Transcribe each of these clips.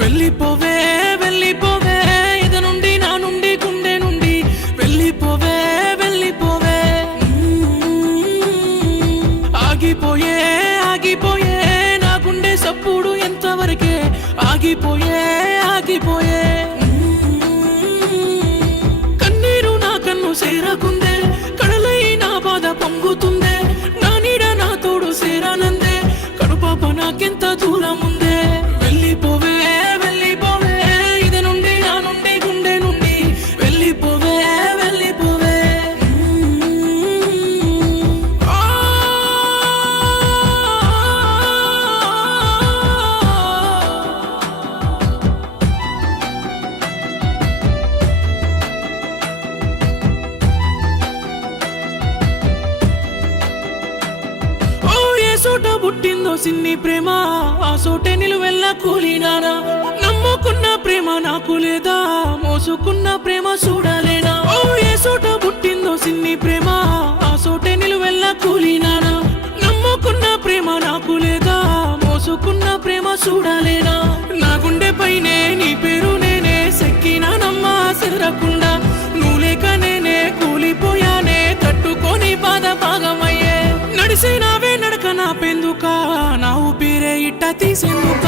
వెళ్ళిపోవే వెళ్ళిపోవే ఇద నుండి నా నుండి గుండె నుండి వెళ్ళిపోవే వెళ్ళిపోవే ఆగిపోయే ఆగిపోయే నా గుండె సప్పుడు ఎంతవరకే ఆగిపోయే ఆగిపోయే కన్నీరు నా కన్ను సేరకుందే కడలై నా బాధ పొంగుతుందే నా నీడ నా తోడు సేరానందే కడుపాప నాకెంత దూరం ఉందే వెళ్ళిపోవే వెళ్ళిపోవే ఇద నుండి నా నుండి గుండె నుండి వెళ్ళిపోవే వెళ్ళిపోవే సోట పుట్టిందో సిన్ని ప్రేమ ఆ సోటే నిలువెల్ల కూలినానా నమ్ముకున్న ప్రేమ నాకు లేదా మోసుకున్న ప్రేమ చూడలేనా ఓ ఏ సోట పుట్టిందో సిన్ని ప్రేమ ఆ సోటే నిలువెల్ల కూలినానా నమ్ముకున్న ప్రేమ నాకు లేదా మోసుకున్న ప్రేమ చూడలేనా నా గుండె పైనే నీ పేరు నేనే సెక్కినానమ్మా సెదరకుండా నువ్వు లేక నేనే కూలిపోయానే తట్టుకొని బాధ భాగమయ్యే నడిసినావే నడక నా పెందుక నా ఊపిరే ఇట్ట తీసేందుక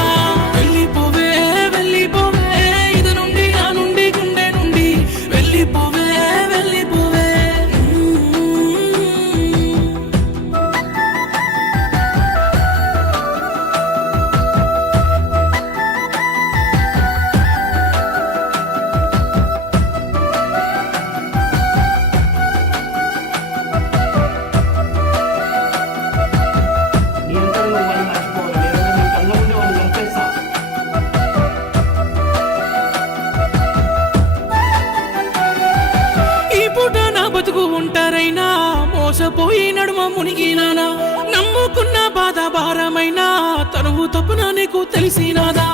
వెళ్ళిపోవే వెళ్ళిపోవే ఇద నుండి నా నుండి గుండె నుండి వెళ్ళిపోవే వెళ్ళిపోవే ఉంటారైనా మోసపోయి నడుమ మునిగినానా నమ్ముకున్న బాధ భారమైనా తనువు తప్పున నీకు తెలిసినాదా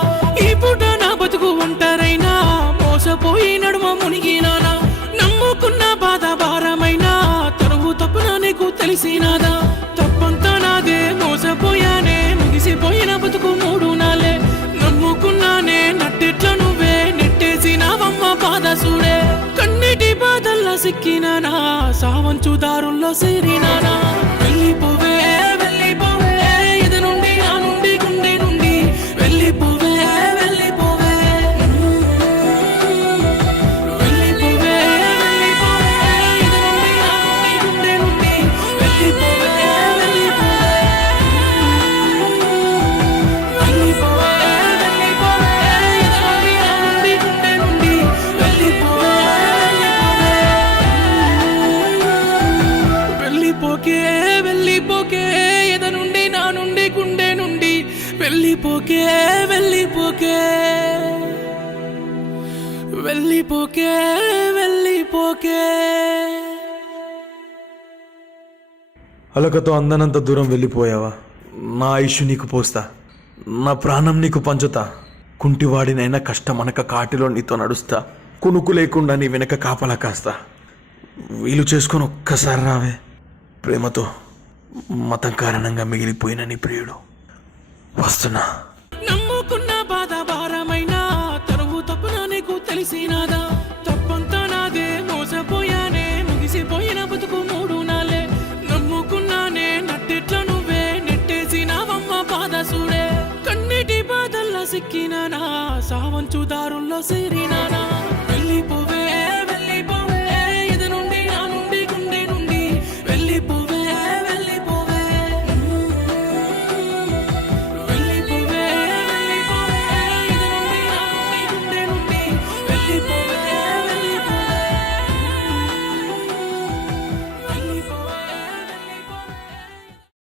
ఈ పూట నా బతుకు ఉంటారైనా మోసపోయి నడుమ మునిగినానా నమ్ముకున్న బాధ భారమైనా తనువు తప్పున నీకు తెలిసినాదా తప్పంతా నాదే మోసపోయానే ముగిసిపోయిన బతుకు మూడు నాలే నమ్ముకున్నానే నట్టెట్ల నువ్వే నెట్టేసినావమ్మ బాధ చూడే కన్నిటి బాధల్లా సిక్కినానా సావంచు దారుల్లో సేరినానా వెళ్ళిపోవే వెళ్ళిపోవే ఇద నుండి నా నుండి గుండె నుండి వెళ్ళిపోవే వెళ్ళిపోవే వెళ్ళిపోవే వెళ్ళిపోవే ఇద నుండి నా నుండి గుండె నుండి వెళ్ళిపోవే వెళ్ళిపోవే వెళ్ళిపోవే వెళ్ళిపోవే ఇద నుండి నా నుండి గుండె నుండి వెళ్ళిపోవే వెళ్ళిపోకే వెళ్ళిపోకే ఎద నుండి నా నుండి గుండె నుండి వెళ్ళిపోకే వెళ్ళిపోకే వెళ్ళిపోకే వెళ్ళిపోకే అలకతో అందనంత దూరం వెళ్ళిపోయావా నా ఆయుష్ నీకు పోస్తా నా ప్రాణం నీకు పంచుతా కుంటివాడినైనా కష్టమనక కాటిలో నీతో నడుస్తా కునుకు లేకుండా నీ వెనక కాపలా కాస్తా వీలు చేసుకొని ఒక్కసారి రావే ప్రేమతో మతం కారణంగా మిగిలిపోయిన నీ ప్రియుడు వస్తున్నా నమ్ముకున్న బాధ భారమైనా తరువు తప్పున నీకు తెలిసినాదా తప్పంతా నాదే మోసపోయానే ముగిసిపోయిన బతుకు మూడు నాలే నమ్ముకున్నానే నట్టెట్ల నువ్వే నెట్టేసినావమ్మ బాధ చూడే కన్నిటి బాధల్లా సిక్కినానా సావంచు దారుల్లో సేరినానా వెళ్ళిపో